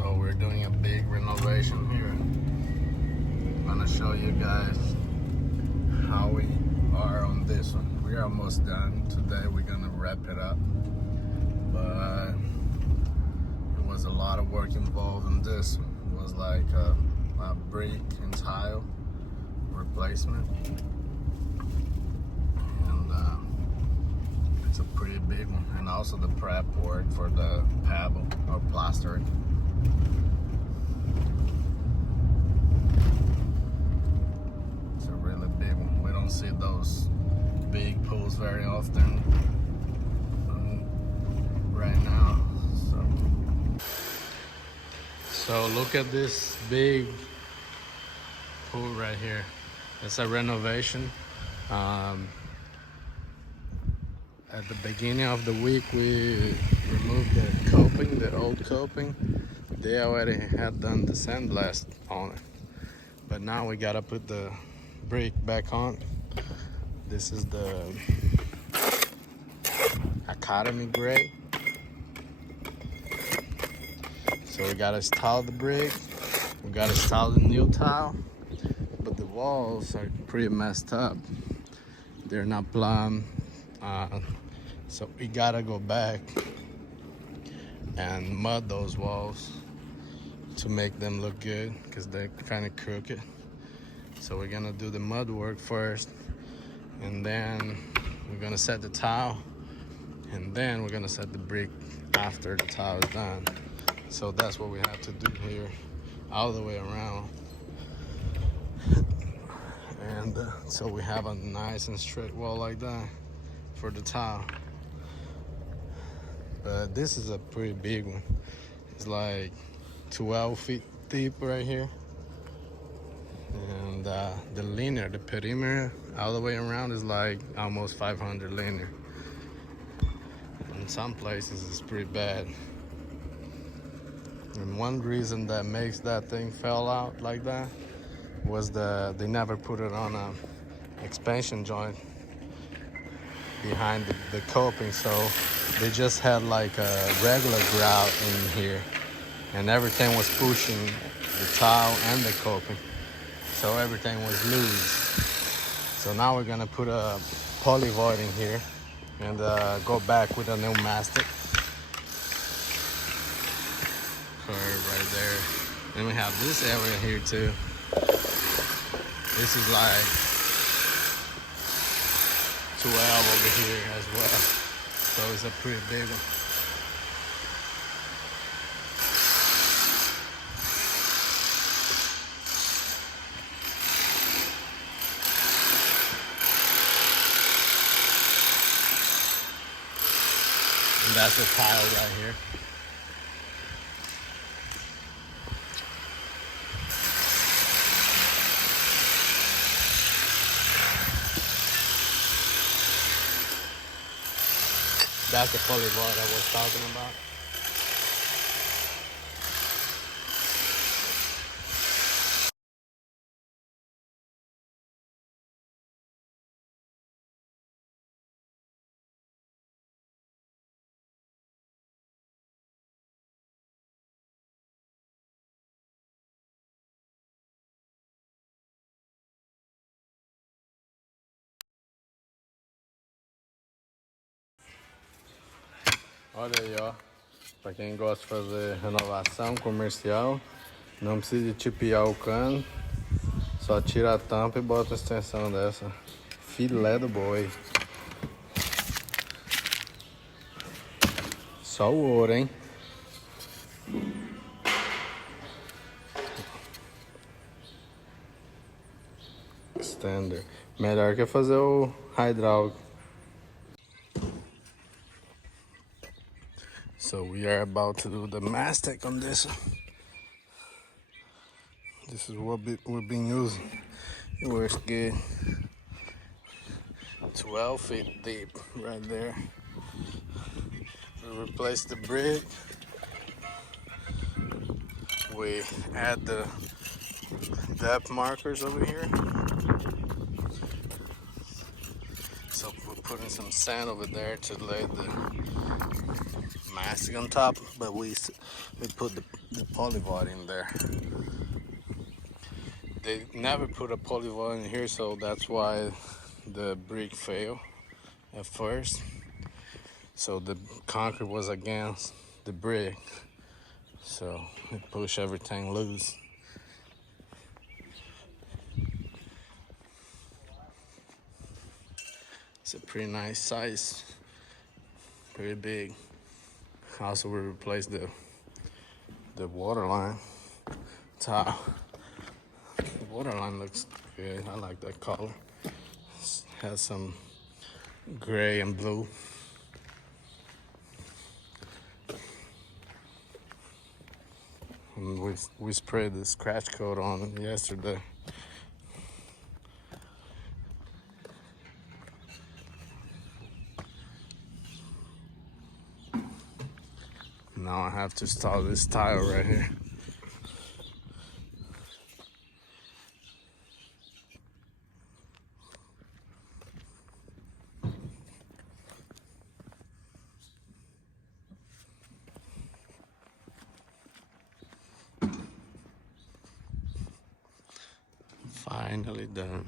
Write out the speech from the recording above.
So we're doing a big renovation here. I'm gonna show you guys how we are on this one. We're almost done. Today we're gonna wrap it up. But it was a lot of work involved in this. It was like a brick and tile replacement. And it's a pretty big one. And also the prep work for the pebble or plastering. It's a really big one. We don't see those big pools very often right now. So look at this big pool right here. It's a renovation. At the beginning of the week, we removed the coping, the old coping. They already had done the sandblast on it, but now we gotta put the brick back on. This is the Academy gray. So we gotta install the brick. We gotta install the new tile, but the walls are pretty messed up. They're not plumb. So we gotta go back and mud those walls to make them look good because they're kind of crooked. So we're gonna do the mud work first, and then we're gonna set the tile, and then we're gonna set the brick after the tile is done. So that's what we have to do here, all the way around. And so we have a nice and straight wall like that for the tile. But this is a pretty big one. It's like 12 feet deep right here. And the linear, the perimeter all the way around is like almost 500 linear. In some places it's pretty bad. And one reason that makes that thing fell out like that was they never put it on a expansion joint behind the coping, so they just had like a regular grout in here, and everything was pushing the tile and the coping, so everything was loose. So now we're gonna put a poly void in here and go back with a new mastic curve right there. And we have this area here too. This is like 12 over here as well. So it's a pretty big one. And that's the tile right here. That's the poly void I was talking about. Olha aí, ó. Pra quem gosta de fazer renovação comercial, não precisa de tipiar o cano. Só tira a tampa e bota a extensão dessa. Filé do boi. Só o ouro, hein? Standard. Melhor que fazer o hidráulico. So we are about to do the mastic on this one. This is what we've been using. It works good. 12 feet deep right there. We replace the brick. We add the depth markers over here. So we're putting some sand over there to lay the mastic on top, but we put the polyvoid in there. They never put a polyvoid in here, so that's why the brick failed at first. So the concrete was against the brick, so it pushed everything loose. It's a pretty nice size, pretty big. Also, we replaced the water line tile. The water line looks good. I like that color. It has some gray and blue. And we sprayed the scratch coat on it yesterday. Now I have to install this tile right here. Finally done.